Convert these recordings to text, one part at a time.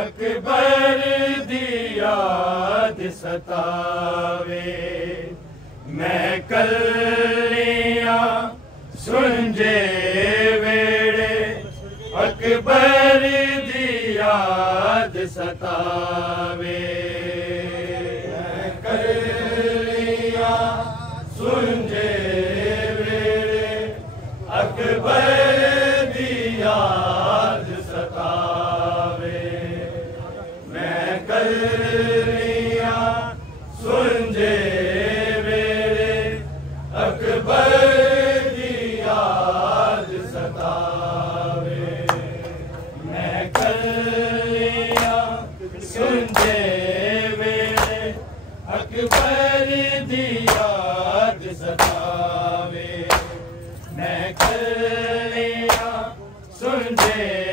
अकबर दी याद सतावे मैं कलियां सुंजे वेड़े अकबर दी याद सतावे मैं कलियां सुंजे वेड़े अकबर दी याद सतावे कलियां सुंजे वेड़े अकबर दी याद सतावे मैं कलियां सुंजे वेड़े अकबर दी याद सतावे मैं कलियां सुंजे वेड़े अकबर दी याद सतावे मैं कलियां सुंजे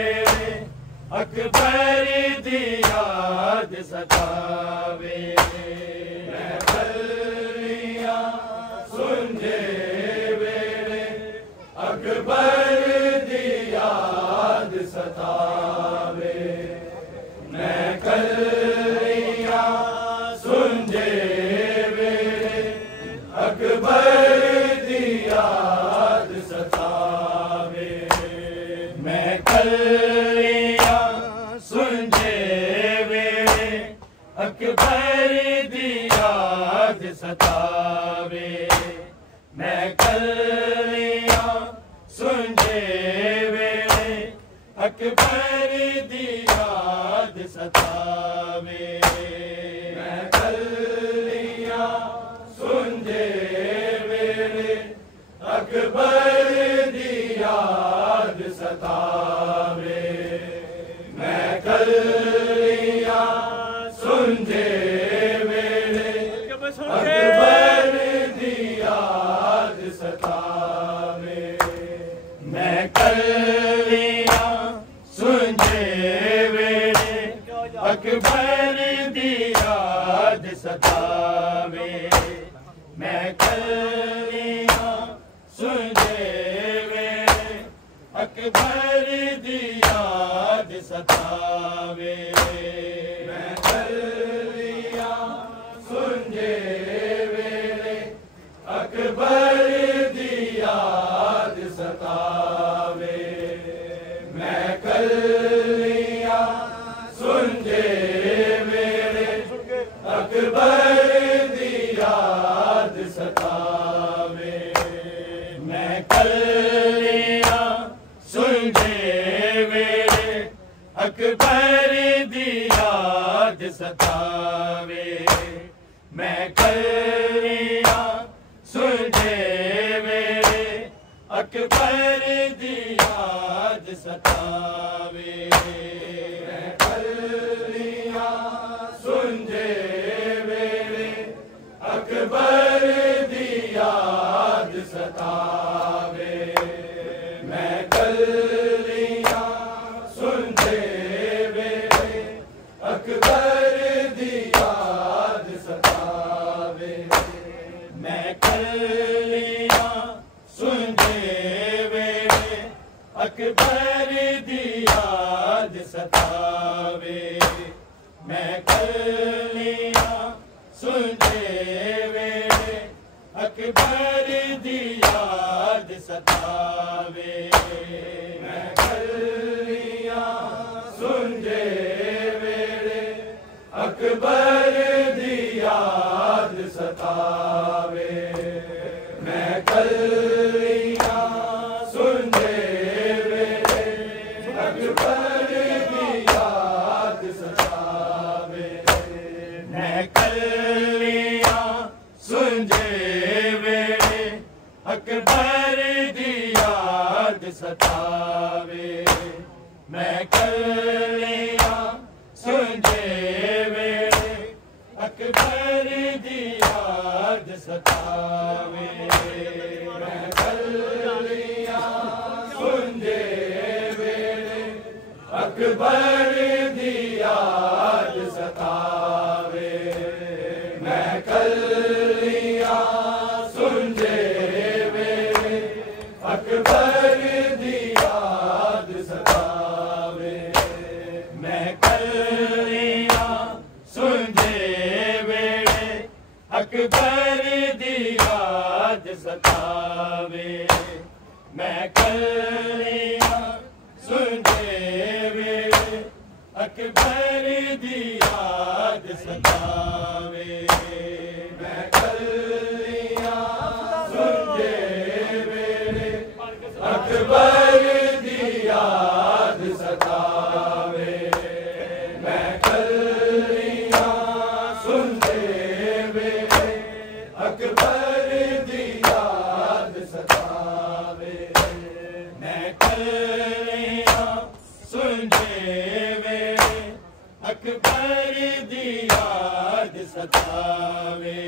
वेड़े अकबर दी याद सतावे मैं कलियां सुंजे वेड़े अकबर दी याद सतावे मैं कलियां सुंजे वेड़े अकबर दी याद सतावे मैं कलियां सुंजे वेड़े अकबर दी याद सतावे मैं कलियां सुंजे वेड़े अकबर दी याद सतावे मैं कलियां सुंजे वेड़े अकबर दी याद सतावे मैं कलियां सुंजे वेड़े अकबर दी याद सतावे मैं कलियां सुंजे वेड़े अकबर दी याद सतावे मैं कलियां सुंजे वेड़े अकबर दी याद सतावे मैं कलियां सुंजे वेड़े अकबर दी याद सतावे मैं कलियां सुंजे वेड़े अकबर दी याद सतावे मैं कलियां सुंजे वेड़े अकबर दी याद सतावे मैं कलियां सुंजे वेड़े अकबर दी याद सतावे मैं कलियां सुंजे वेड़े अकबर दी याद सतावे मैं कलियां सुंजे वेड़े अकबर दी याद सतावे मैं कलियां सुंजे वेड़े अकबर दी याद सतावे मैं कलियां सुंजे वेड़े अकबर दी याद सतावे मैं कलियां सुंजे वेड़े अकबर दी याद सतावे मैं कलियां सुंजे अकबर दी याद सतावे मैं कलिया सुंजे वेले अकबर दी याद सतावे मैं कलिया सुंजे वेले अकबर दी याद सतावे मैं कलिया सुंजे वेले अकबर दी याद सतावे मैं कलिया सुंजे वेले अकबर दी याद सतावे मैं कलिया सुंजे वेले अकबर दी याद सतावे मैं कलिया सुंजे वेले अकबर दी याद सतावे मैं कलिया सुंजे वेले अकबर दी याद सतावे मैं कलिया सुंजे वेले अकबर दी याद सतावे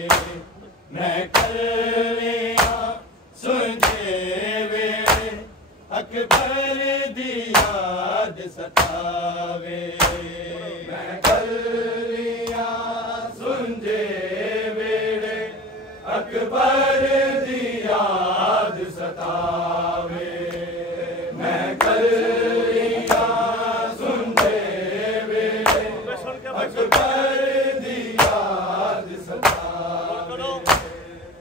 मैं कलिया सुंजे वेले अकबर दी याद सतावे मैं कलिया सुंजे वेले अकबर दी याद सतावे मैं कलिया सुंजे वेले अकबर दी याद सतावे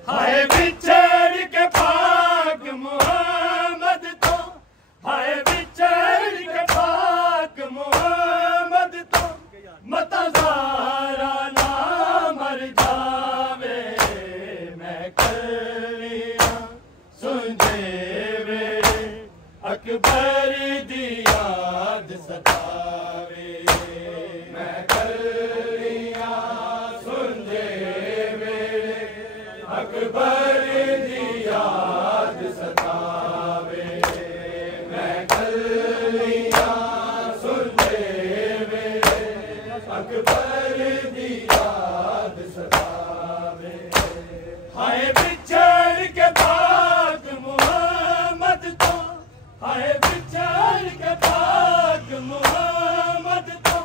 हाय बिछड़ के पाक मोहम्मद तो हाय बिछड़ के पाक मोहम्मद तो मतज़ारा ना मर जावे मैं कलिया सुंजे वेले अकबर दी याद सतावे मैं कलिया सुंजे वेले अकबर दी याद सतावे मैं कलिया सुंजे वेले अकबर दी याद सतावे हाय बिछड़ के पाक मोहम्मद तो हाय बिछड़ के पाक मोहम्मद तो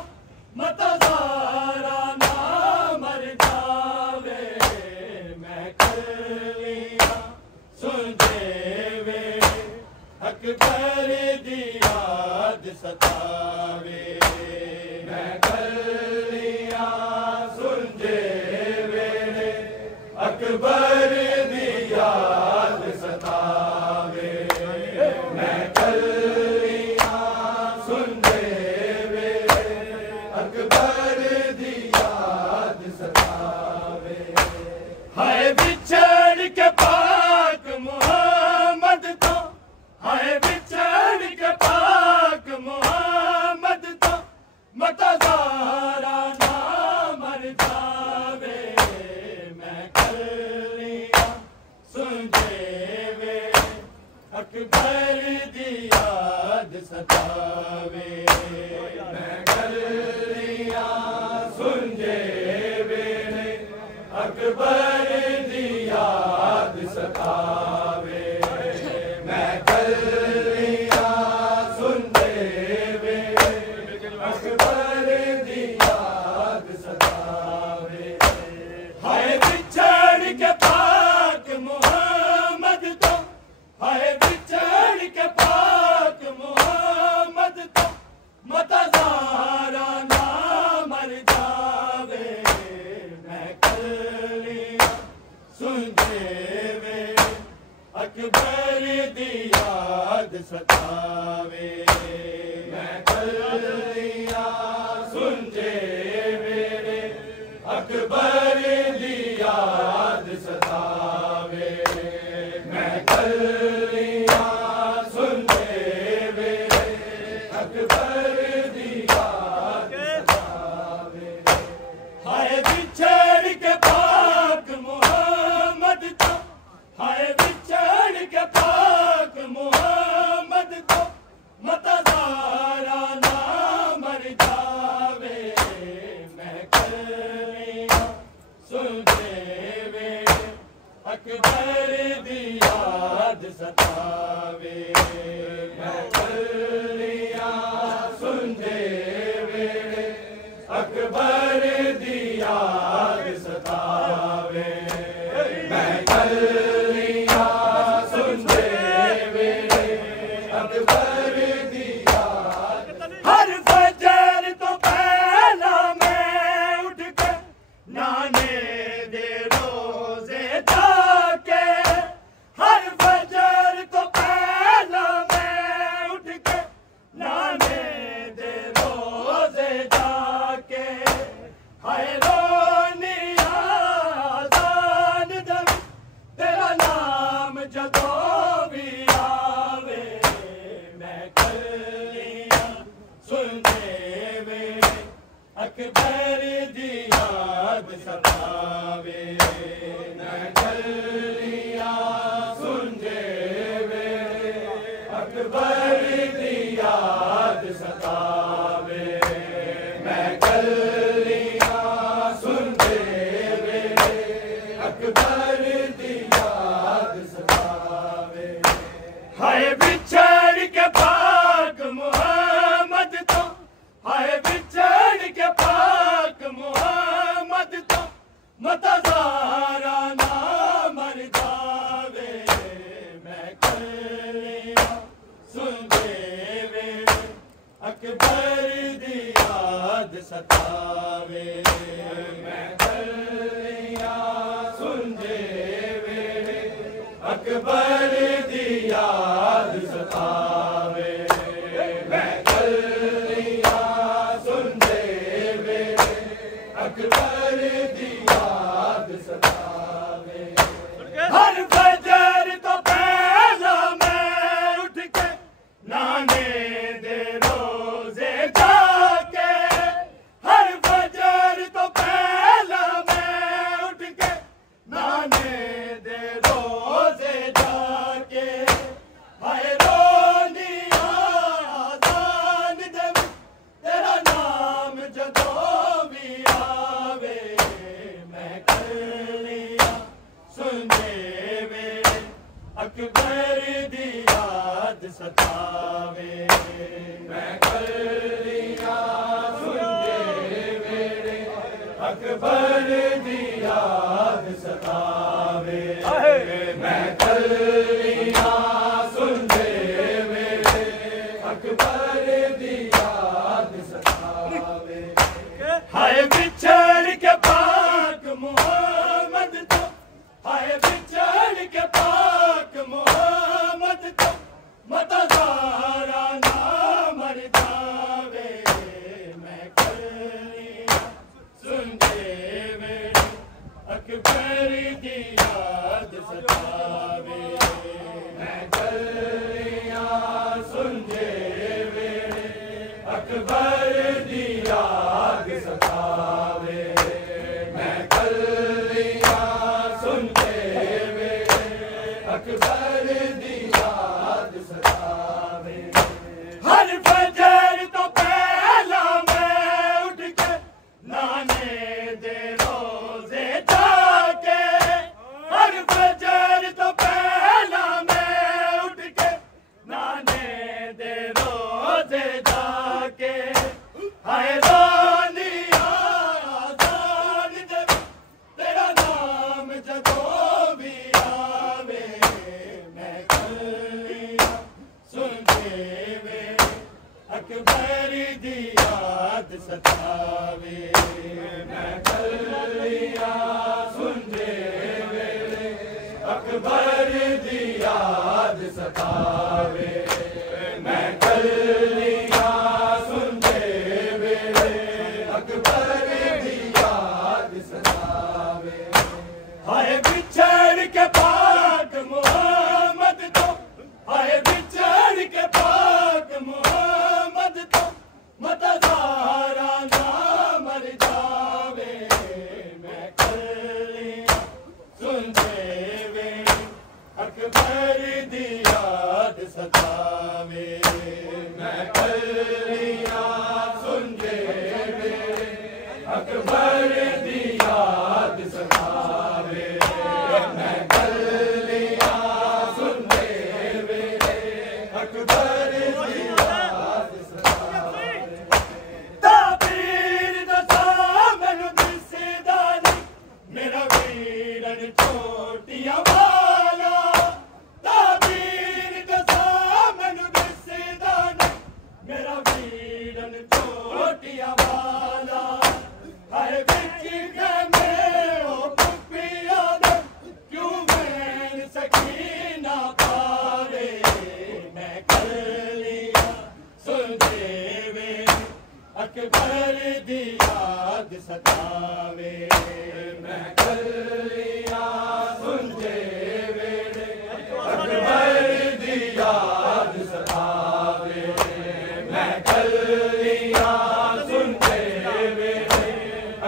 मतज़ारा ना मर जावे मैं कलिया सुंजे वेले अकबर दी याद सतावे मैं कलिया सुंजे वेले अकबर दी याद सतावे मैं कलिया सुंजे वेले अकबर दी याद सतावे हाय बिछड़ के पाक मोहम्मद तो हाय बिछड़ के पाक मोहम्मद तो मतज़ारा ना मर जावे मैं कलिया सुंजे वेले अकबर दी याद सतावे मैं कलिया सुंजे वेले अकबर दी याद सतावे मैं कलिया सुंजे वेले अकबर दी याद सतावे हाय बिछड़ के पाक मोहम्मद तो हाय बिछड़ के पाक मोहम्मद तो मतज़ारा ना मर जावे मैं कलिया सुंजे वेले अकबर दी याद सतावे मैं कलिया सुंजे वेले अकबर दी याद सतावे मैं कलिया सुंजे वेले अकबर दी याद सतावे हाय बिछड़ के पाक मोहम्मद तो हाय बिछड़ अकबर दी याद सतावे मैं कलियां सुनदे वेले अकबर दी याद सतावे मैं कलियां सुनदे वेले अकबर दी याद हर फजर तो पहला मैं उठ के नाने दे रोजे जाके हर फजर तो पहला मैं उठ के नाने दे रोजे जाके हाय रोनिया आजान जब तेरा नाम जदों भी आवे मैं कलियां सुनदे वेले अकबर दी याद सतावे मैं कलियां सुनदे वेले अकबर दी याद सतावे मैं कलियां सुनदे वेले अकबर दी याद सतावे हाय बिछड़ के पाक मुहम्मद तो हाय बिछड़ के पाक मुहम्मद तो मतज़ारा ना मर जावे मैं कलियां सुनदे वेले अकबर दी याद सतावे मैं कलियां सुनदे वेले अकबर दी याद सतावे मैं कलियां सुनदे वेले अकबर दी याद सतावे हर फजर तो पहला मैं उठ के नाने दे रोजे जाके हर फजर तो पहला मैं उठ के नाने दे रोजे जाके हाय रोनिया आजान जब तेरा नाम जदों भी आवे मैं कलियां सुनदे वेले अकबर दी याद सतावे मैं कलियां सुनदे वेले अकबर दी याद सतावे मैं कलियां सुनदे वेले अकबर दी याद सतावे हाय बिछड़ के पाक मुहम्मद तो हाय बिछड़ के पाक मुहम्मद तो मतज़ारा ना मर जावे मैं कलियां सुनदे वेले अकबर दी याद सतावे मैं कलियां सुनदे वेले अकबर दी याद सतावे मैं कलियां सुनदे वेले अकबर दी याद सतावे हर फजर तो पहला मैं उठ के नाने दे रोजे जाके हर फजर तो पहला मैं उठ के नाने दे रोजे जाके हाय रोनिया आजान जब तेरा नाम जदों भी आवे मैं कलियां सुनदे वेले अकबर दी याद सतावे मैं कलियां सुनदे वेले अकबर दी याद सतावे मैं कलियां सुनदे वेले अकबर दी याद सतावे हाय बिछड़ के पाक मुहम्मद तो हाय बिछड़ के पाक मुहम्मद तो मतज़ारा ना मर जावे मैं कलियां सुनदे वेले अकबर दी याद सतावे मैं कलियां सुनदे वेले अकबर दी याद सतावे मैं अकबर दी याद सतावे महफिलियां सुनते वेले अकबर दी याद सतावे महफिलियां सुनते वेले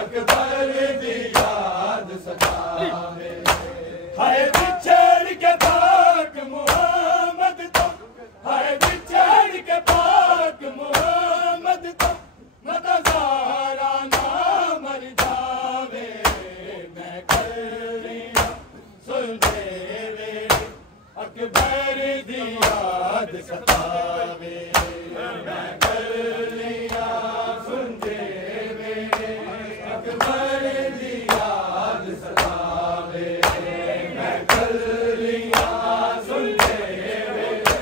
अकबर दी याद सतावे हाय बिछड़ के पाक मोहम्मद तो हाय बिछड़ के पाक मोहम्मद तो मदज़ारा ना मर जावे महफिलियां सुनते वेले अकबर दी याद सतावे महफिलियां सुनते वेले अकबर दी याद सतावे महफिलियां सुनते वेले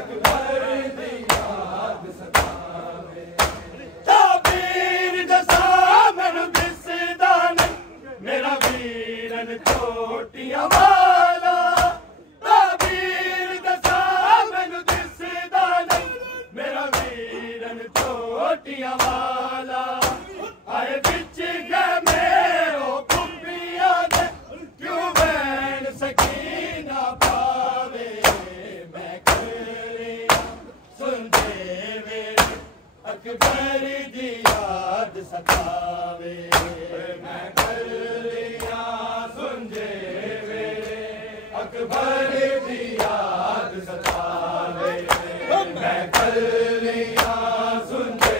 अकबर दी याद सतावे ताबीर दसा मैनू दिसदा नहीं मेरा वीरन चोटियां वाला ताबीर दसा मैनू दिसदा नहीं मेरा वीरन चोटियां वाला आए बिच गए मेरो कुंबिया दे क्यों बैन सकीना पावे महफिलियां सुनते वेले अकबर दी याद सतावे महफिलियां सुनते वेले अकबर दी याद सतावे महफिलियां सुनते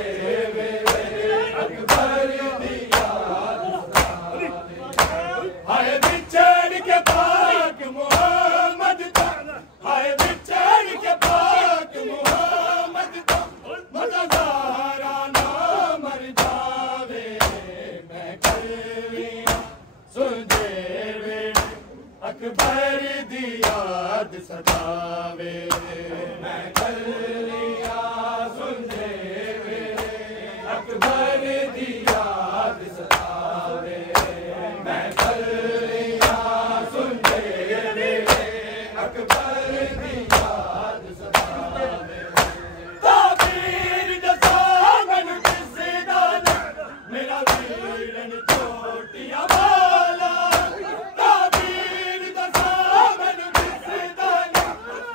वेले अकबर दी याद सतावे हाय बिछड़ के पाक मोहम्मद तो हाय बिछड़ के पाक मोहम्मद तो मदज़ारा ना मर जावे महफिलियां सुनते वेले अकबर दी याद सतावे महफिलियां सुनते वेले अकबर दी याद सतावे महफिलियां सुनते वेले अकबर दी याद सतावे ताबीर दसा मैनू दिसदा नहीं मेरा वीरन चोटियां वाला ताबीर दसा मैनू दिसदा नहीं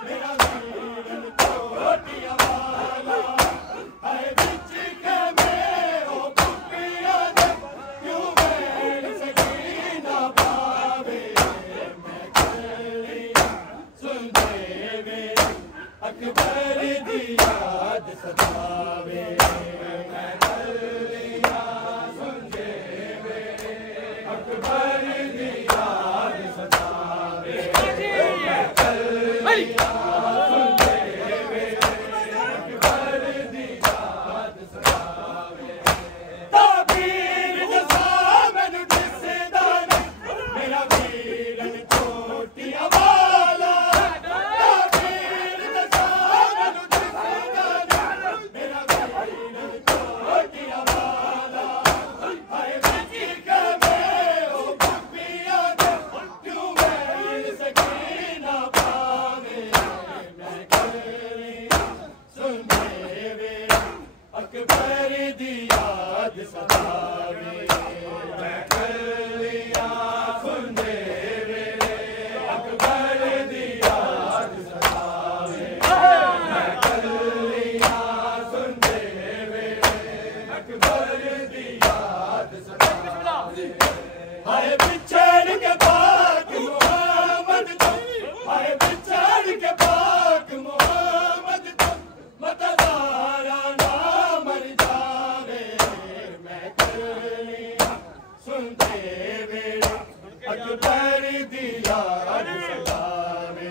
मेरा वीरन चोटियां वाला हाय बिच के मेरो कुंबिया दे क्यों बैन सकीना पावे महफिलियां सुनते वेले अकबर दी याद सतावे महफिलियां सुनते वेले अकबर दी याद सतावे महफिलियां सुनते वेले अकबर दी याद सतावे ताबीर दसा मैनू दिसदा नहीं मेरा वीरन चोटियां वाला ताबीर दसा मैनू दिसदा नहीं मेरा वीरन चोटियां वाला हाय बिच के मेरो कुंबिया दे क्यों बैन सकीना पावे महफिलियां सुनते वेले अकबर दी याद सतावे महफिलियां सुनते वेले अकबर दी याद सतावे महफिलियां सुनते वेले अकबर दी याद सतावे हाय बिछड़ के पाक मोहम्मद तो हाय बिछड़ के पाक मोहम्मद तो मदज़ारा ना मर जावे महफिलियां सुनते वेले अकबर दी याद सतावे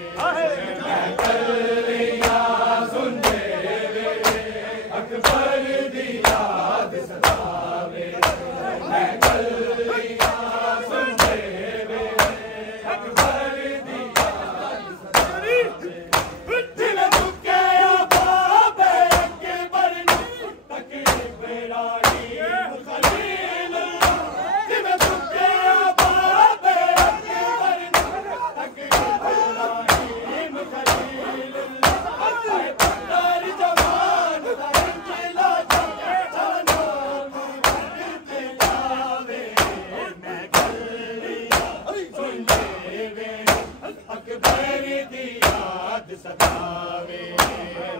महफिलियां सुनते वेले अकबर दी याद सतावे महफिलियां सुनते वेले अकबर दी याद सतावे दिल दुखे बाबे अकबर नू तकलीफ राही खलील दिल दुखे बाबे अकबर नू तकलीफ सतावे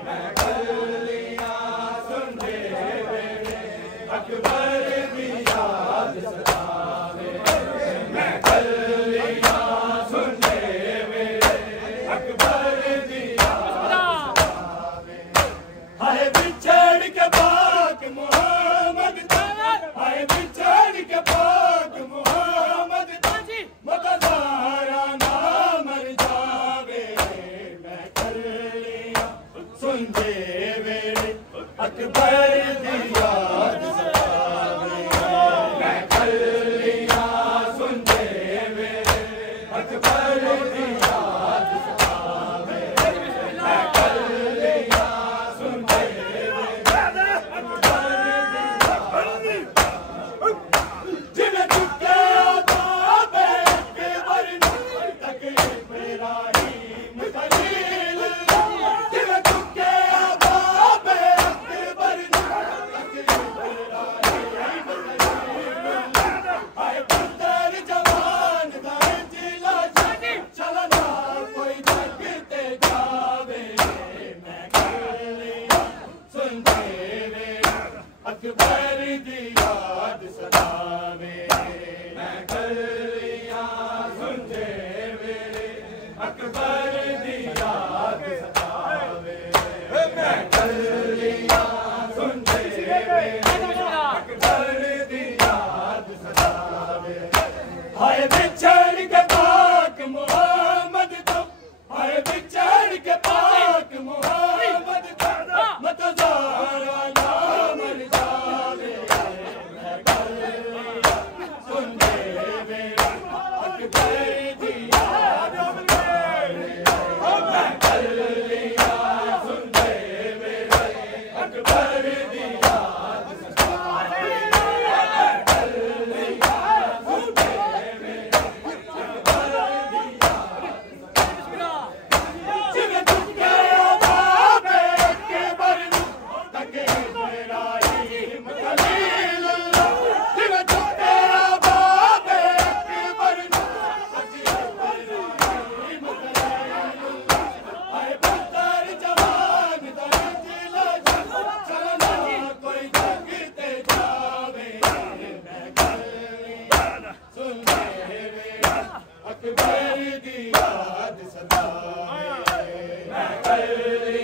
मैं गलियां सुनते मेरे अकबर दी याद सतावे मैं गलियां सुनते मेरे अकबर दी याद सतावे हाय बिछड़ के पाक मोहम्मद हाय बिछड़ के पाक मोहम्मद मकदारा ना मर जावे मैं गलियां सुनते मेरे अकबर दी याद सतावे मैं गलियां सुनते मेरे अकबर दी याद सतावे मैं गलियां सुनते मेरे अकबर दी जिन्हें चुके आताबे अकबर तकलीफ इब्राहीम खलील जिन्हें चुके आताबे अकबर तकलीफ इब्राहीम खलील आए पुत्र जवान दाए जिला चलना कोई जगते जावे मैं गलियां सुनते मेरे अकबर दी याद सतावे मैं गलियां सुनते मेरे अकबर दी याद सतावे मैं गलियां सुनते मेरे अकबर दी याद सतावे हाय बिछड़ के पाक मोहम्मद तो हाय बिछड़ के पाक मोहम्मद तो मतज़ारा ना मर जावे मैं गलियां सुनते मेरे अकबर दी याद सतावे मैं गलियां सुनते मेरे अकबर दी याद सतावे मैं गलियां सुनते मेरे अकबर दी याद जिन्हें चुके आताबे अकबर तके इब्राहीम खलील जिन्हें चुके आताबे अकबर तके इब्राहीम खलील आए पुत्र जवान दाए जिला चलना कोई जगते जावे मैं गलियां सुनते मेरे अकबर दी याद सतावे मैं गलियां